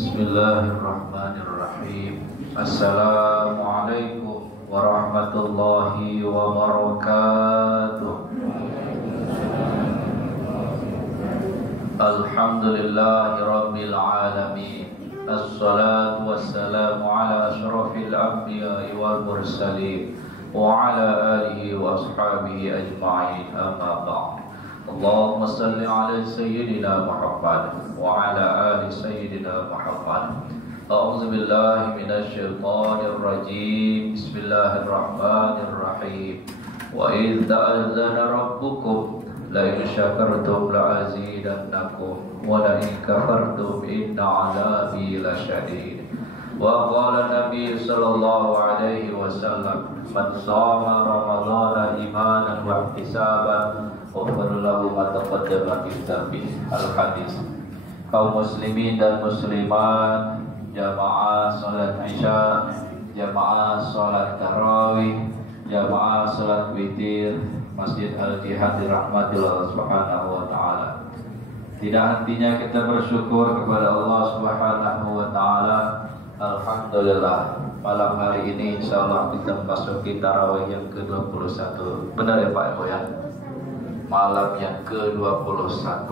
Bismillahirrahmanirrahim. Assalamualaikum warahmatullahi wabarakatuh. Alhamdulillahi rabbil alamin. Assalatu wassalamu ala asyrafil anbiya'i wal mursalin wa ala alihi wa ashabihi ajma'in, amma ba'd. Allahumma salli ala sayyidina Muhammad wa ala ali sayyidina Muhammad. A'udzu billahi minasy syaithanir rajim. Bismillahirrahmanirrahim. Wa idz ta'azzana rabbukum la in syakartum la azidannakum wa la in kafartum inna 'adzabi lasyadid. Wa qala Nabi sallallahu alaihi wasallam, man shama ramadhana imanan wa ihtisaban ghufira lahu ma taqaddama min dhanbihi. Al-hadis. Kaum muslimin dan muslimat, jamaah salat Isya, jamaah salat tarawih, jamaah salat witir Masjid Al-Jihad dirahmati Allah Subhanahu wa taala. Tidak hentinya kita bersyukur kepada Allah Subhanahu wa taala. Alhamdulillah, malam hari ini insyaallah kita memasuki tarawih yang ke-21. Benar ya Pak Ibu ya? Malam yang ke-21.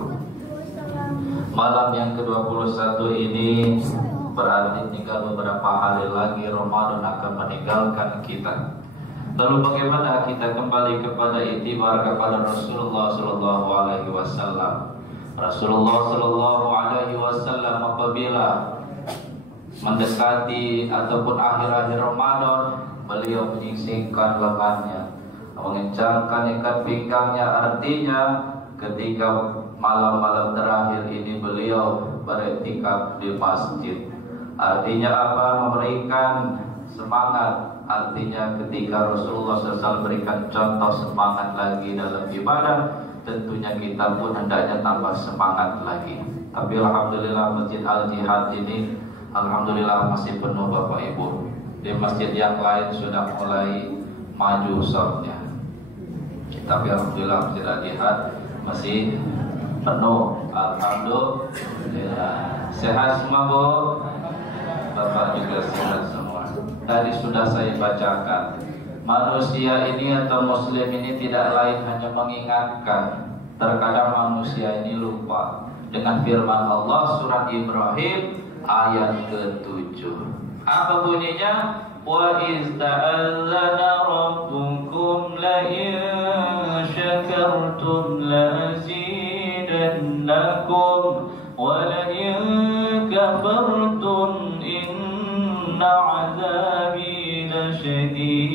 Malam yang ke-21 ini berarti tinggal beberapa hari lagi Ramadan akan meninggalkan kita. Lalu bagaimana kita kembali kepada itibar kepada Rasulullah sallallahu alaihi wasallam? Rasulullah sallallahu alaihi wasallam apabila mendekati ataupun akhir-akhir Ramadan, beliau menyingsingkan lengannya, mengencangkan ikat pinggangnya. Artinya ketika malam-malam terakhir ini beliau beriktikaf di masjid. Artinya apa? Memberikan semangat. Artinya ketika Rasulullah SAW berikan contoh semangat lagi dalam ibadah, tentunya kita pun hendaknya tambah semangat lagi. Tapi alhamdulillah Masjid Al-Jihad ini alhamdulillah masih penuh Bapak Ibu. Di masjid yang lain sudah mulai maju shofnya, tapi alhamdulillah Masjid Al-Jihad masih penuh. Alhamdulillah. Sehat semua Bu? Bapak juga sehat semua. Tadi sudah saya bacakan, manusia ini atau muslim ini tidak lain hanya mengingatkan. Terkadang manusia ini lupa dengan firman Allah surat Ibrahim ayat ke-7. Apa bunyinya? Wa iz ta'azzana rabbukum la in syakartum la azidannakum wa la in kafartum inna 'adzabi lasyadid.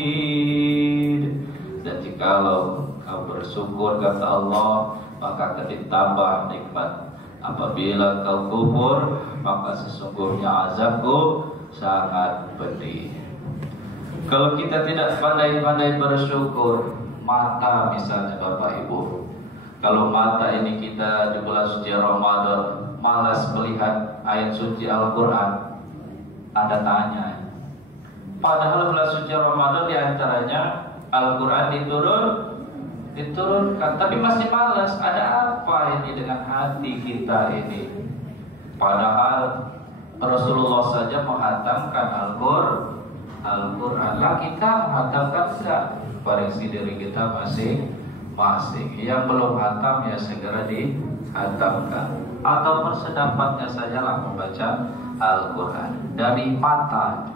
Dan jikalau kau bersyukur kata Allah, maka akan ditambah nikmat. Apabila kau kufur, maka sesungguhnya azabku sangat pedih. Kalau kita tidak pandai-pandai bersyukur, mata misalnya Bapak Ibu, kalau mata ini kita di bulan suci Ramadan malas melihat ayat suci Al-Quran, ada tanya. Padahal bulan suci Ramadan diantaranya Al-Quran diturunkan, tapi masih malas. Ada apa ini dengan hati kita ini? Padahal Rasulullah saja menghatamkan Al-Quran, lah kita menghatamkan enggak? Koreksi diri kita masing-masing. Yang belum hatam ya segera dihatamkan, ataupun sedapatnya sajalah membaca Al-Quran dari mata.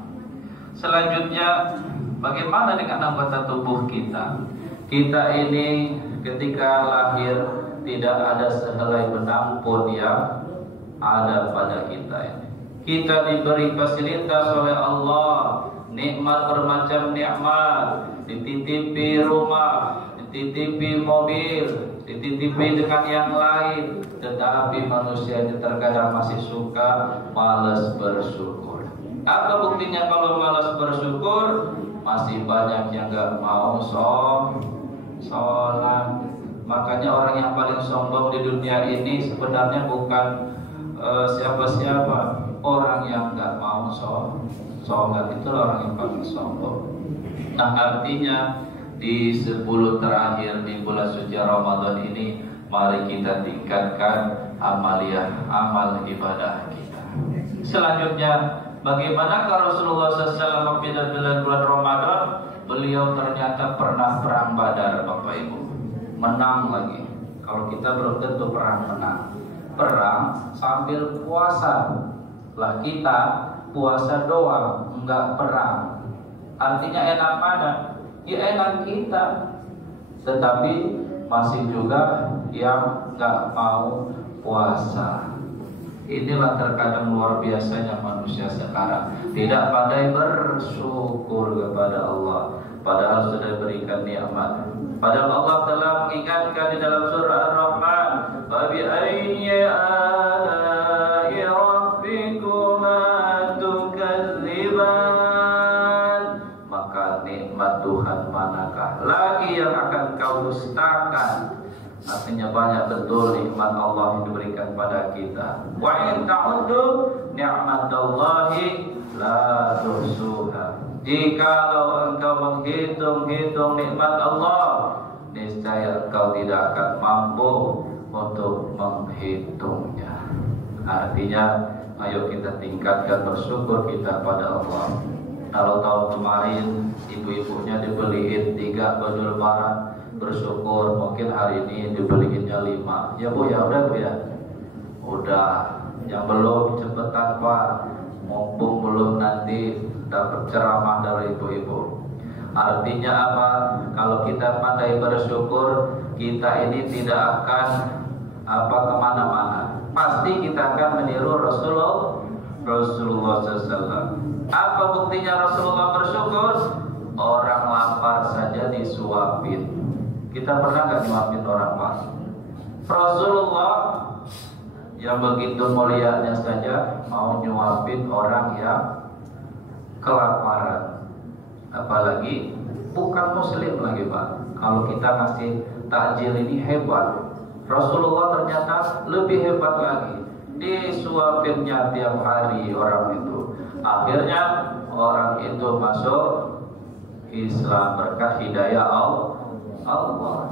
Selanjutnya, bagaimana dengan anggota tubuh kita? Kita ini ketika lahir tidak ada sehelai benang pun yang ada pada kita ini. Kita diberi fasilitas oleh Allah, nikmat bermacam nikmat, dititipi rumah, dititipi mobil, dititipi dengan yang lain, tetapi manusia terkadang masih suka malas bersyukur. Apa buktinya kalau malas bersyukur? Masih banyak yang gak mau sholat. Makanya orang yang paling sombong di dunia ini sebenarnya bukan siapa-siapa. Orang yang gak mau sholat itu orang yang paling sombong. Nah, artinya di 10 terakhir di bulan suci Ramadan ini, mari kita tingkatkan amal ibadah kita. Selanjutnya, bagaimana kalau Rasulullah SAW bila bulan Ramadan, beliau ternyata pernah perang Badar, Bapak Ibu, menang lagi. Kalau kita belum tentu perang menang. Perang sambil puasa. Lah kita puasa doang, enggak perang. Artinya enak mana? Ya enak kita. Tetapi masih juga yang enggak mau puasa. Inilah terkadang luar biasanya manusia sekarang, tidak pandai bersyukur kepada Allah, padahal sudah berikan nikmat. Padahal Allah telah mengingatkan di dalam surah Ar-Rahman, "Fa bi ayyi ala'i rabbikuma tukadziban?" Maka nikmat Tuhan manakah lagi yang akan kau dustakan? Artinya banyak betul nikmat Allah yang diberikan pada kita. Wa in ta'uddu ni'matallahi la tuhsuha. Jikalau engkau menghitung-hitung nikmat Allah, niscaya engkau tidak akan mampu untuk menghitungnya. Artinya, ayo kita tingkatkan bersyukur kita pada Allah. Kalau tahun kemarin ibu-ibunya dibeliin 3 baju lebaran, bersyukur mungkin hari ini dibeliinnya 5. Ya Bu, ya udah Bu ya. Udah. Yang belum cepetan Pak, mumpung belum nanti dapat ceramah dari ibu-ibu. Artinya apa? Kalau kita pandai bersyukur, kita ini tidak akan kemana-mana. Pasti kita akan meniru Rasulullah SAW. Apa buktinya Rasulullah bersyukur? Orang lapar saja disuapin. Kita pernah nggak nyuapin orang Pak? Rasulullah yang begitu mulianya saja mau nyuapin orang yang kelaparan, apalagi bukan muslim lagi Pak. Kalau kita ngasih takjil ini hebat, Rasulullah ternyata lebih hebat lagi, disuapinnya tiap hari orang itu. Akhirnya orang itu masuk Islam berkat hidayah Allah.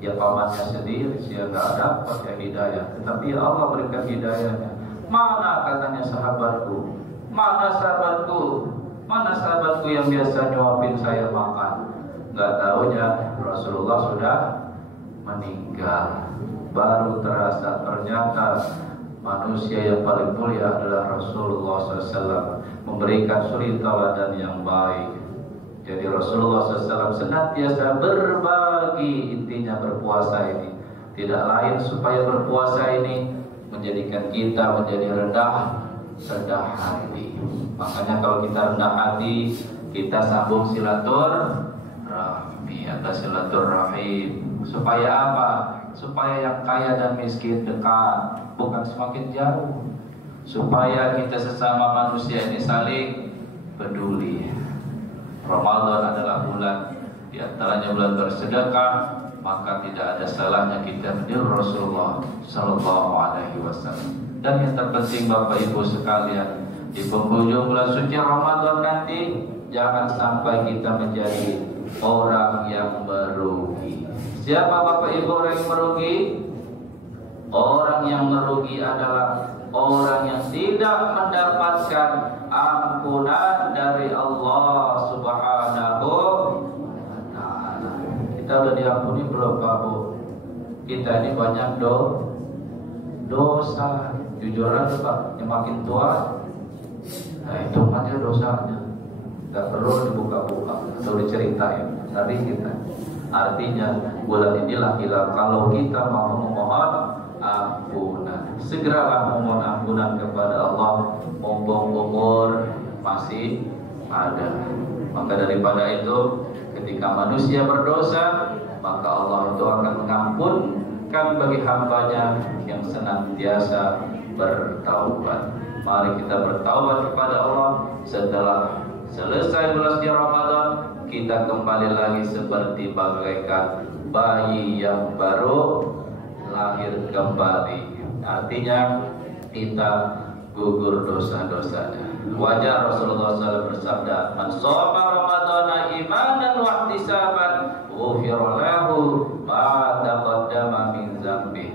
Ya pamannya sendiri sih nggak dapat ya hidayah, tetapi Allah berikan hidayahnya. Mana katanya sahabatku? Mana sahabatku yang biasa nyuapin saya makan? Nggak taunya Rasulullah sudah meninggal. Baru terasa ternyata manusia yang paling mulia adalah Rasulullah SAW, memberikan suri tauladan yang baik. Jadi Rasulullah SAW senantiasa berbagi, intinya berpuasa ini tidak lain supaya berpuasa ini menjadikan kita menjadi rendah hati. Makanya kalau kita rendah hati, kita sambung silaturahmi atau silaturahim. Supaya apa? Supaya yang kaya dan miskin dekat, bukan semakin jauh. Supaya kita sesama manusia ini saling peduli. Ramadan adalah bulan, di antaranya bulan bersedekah, maka tidak ada salahnya kita meniru Rasulullah Sallallahu Alaihi Wasallam. Dan yang terpenting Bapak Ibu sekalian, di penghujung bulan suci Ramadan nanti, jangan sampai kita menjadi orang yang merugi. Siapa Bapak Ibu orang yang merugi? Orang yang merugi adalah orang yang tidak mendapatkan ampunan dari Allah Subhanahu wa Ta'ala. Kita udah diampuni belum Pak Bu? Kita ini banyak dosa. Jujur aja Pak, yang makin tua, nah itu aja dosanya. Gak perlu dibuka-buka atau diceritain dari kita. Artinya bulan inilah kalau kita mau memohon ampunan, segeralah memohon ampunan kepada Allah, mumpung umur masih ada. Maka daripada itu, ketika manusia berdosa, maka Allah itu akan mengampunkan bagi hambanya yang senantiasa bertaubat. Mari kita bertaubat kepada Allah. Setelah selesai bulan suci Ramadan, kita kembali lagi seperti bagaikan bayi yang baru lahir kembali. Artinya kita gugur dosa-dosanya. Wajar Rasulullah SAW bersabda, "Man shoma Ramadana imanan wa ihtisaban, ghufira lahu ma taqaddama min dzambi."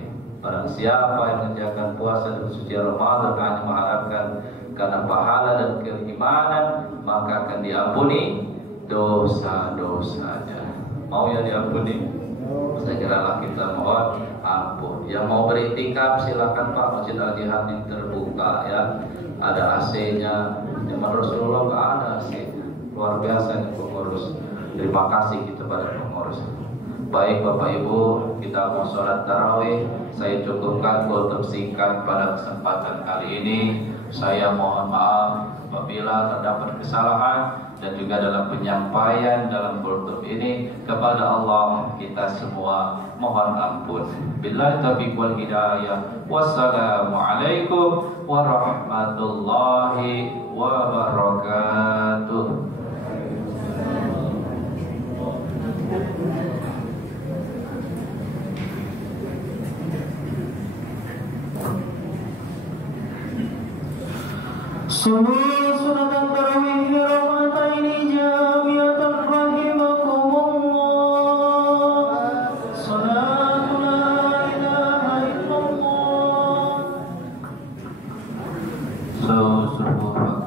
Barang siapa yang mengerjakan puasa dan suci Ramadan hanya mengharapkan karena pahala dan keimanan, maka akan diampuni dosa-dosanya. Mau ya diampuni? Segeralah kita mohon ampun. Yang mau beriktikaf silakan Pak, Masjid Al Jihad ini terbuka ya. Ada AC-nya. Zaman Rasulullah nggak ada AC-nya. Luar biasa nih pengurus. Terima kasih kita pada pengurus. Baik Bapak Ibu, kita mau sholat tarawih. Saya cukupkan khutbah singkat pada kesempatan kali ini. Saya mohon maaf apabila terdapat kesalahan dan juga dalam penyampaian dalam khutbah ini. Kepada Allah kita semua mohon ampun. Billahi taufiq wal hidayah. Wassalamualaikum warahmatullahi wabarakatuh. Sunatan tarawih raka'ataini jami'atan rahimakumullah. Salatu la ilaha illallah. Subuh